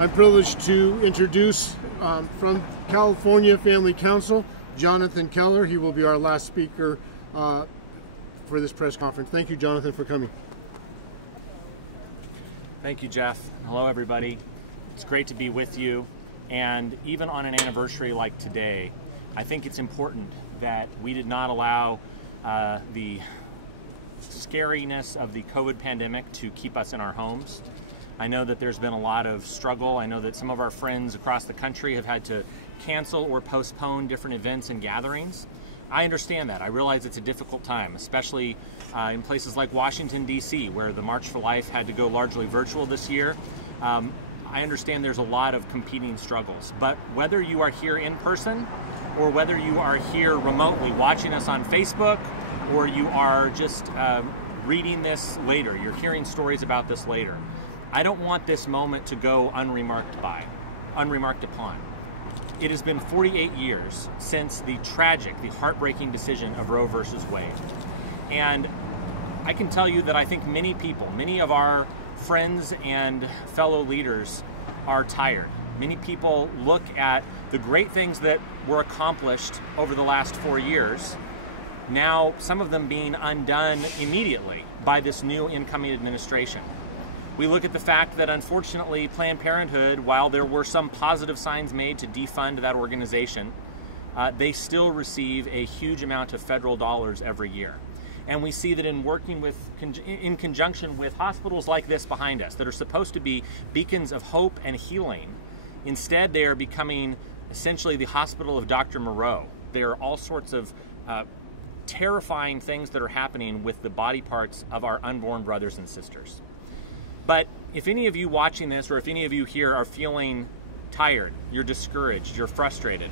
I'm privileged to introduce from California Family Council, Jonathan Keller. He will be our last speaker for this press conference. Thank you, Jonathan, for coming. Thank you, Jeff. Hello, everybody. It's great to be with you. And even on an anniversary like today, I think it's important that we did not allow the scariness of the COVID pandemic to keep us in our homes. I know that there's been a lot of struggle. I know that some of our friends across the country have had to cancel or postpone different events and gatherings. I understand that. I realize it's a difficult time, especially in places like Washington, D.C., where the March for Life had to go largely virtual this year. I understand there's a lot of competing struggles, but whether you are here in person or whether you are here remotely watching us on Facebook, or you are just reading this later, you're hearing stories about this later, I don't want this moment to go unremarked upon. It has been 48 years since the tragic, the heartbreaking decision of Roe versus Wade. And I can tell you that I think many people, many of our friends and fellow leaders are tired. Many people look at the great things that were accomplished over the last 4 years, now some of them being undone immediately by this new incoming administration. We look at the fact that unfortunately Planned Parenthood, while there were some positive signs made to defund that organization, they still receive a huge amount of federal dollars every year. And we see that in working in conjunction with hospitals like this behind us that are supposed to be beacons of hope and healing, instead they are becoming essentially the hospital of Dr. Moreau. There are all sorts of terrifying things that are happening with the body parts of our unborn brothers and sisters. But if any of you watching this, or if any of you here are feeling tired, you're discouraged, you're frustrated,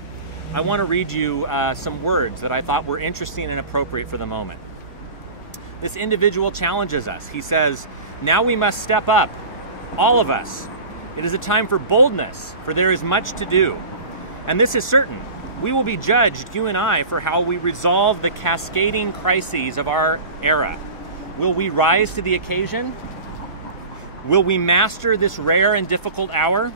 I want to read you some words that I thought were interesting and appropriate for the moment. This individual challenges us. He says, "Now we must step up, all of us. It is a time for boldness, for there is much to do. And this is certain. We will be judged, you and I, for how we resolve the cascading crises of our era. Will we rise to the occasion? Will we master this rare and difficult hour?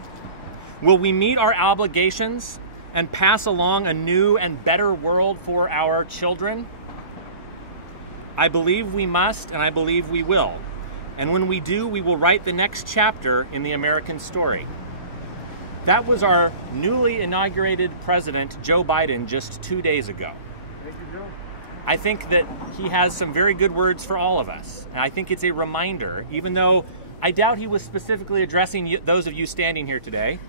Will we meet our obligations and pass along a new and better world for our children? I believe we must, and I believe we will. And when we do, we will write the next chapter in the American story." That was our newly inaugurated president, Joe Biden, just 2 days ago. Thank you, Joe. I think that he has some very good words for all of us. And I think it's a reminder, even though I doubt he was specifically addressing those of you standing here today,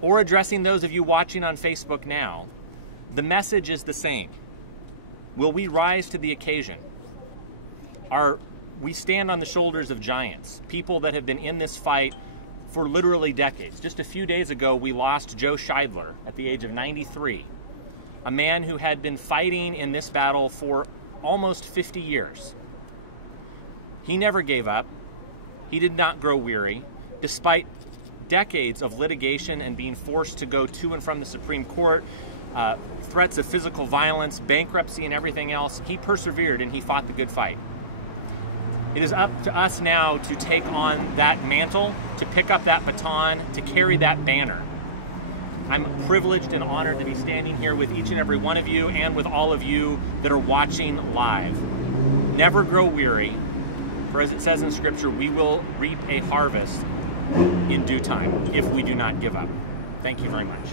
or addressing those of you watching on Facebook now, the message is the same. Will we rise to the occasion? We stand on the shoulders of giants, people that have been in this fight for literally decades. Just a few days ago, we lost Joe Scheidler at the age of 93, a man who had been fighting in this battle for almost 50 years. He never gave up. He did not grow weary, despite decades of litigation and being forced to go to and from the Supreme Court, threats of physical violence, bankruptcy, and everything else. He persevered and he fought the good fight. It is up to us now to take on that mantle, to pick up that baton, to carry that banner. I'm privileged and honored to be standing here with each and every one of you and with all of you that are watching live. Never grow weary, for as it says in Scripture, we will reap a harvest in due time if we do not give up. Thank you very much.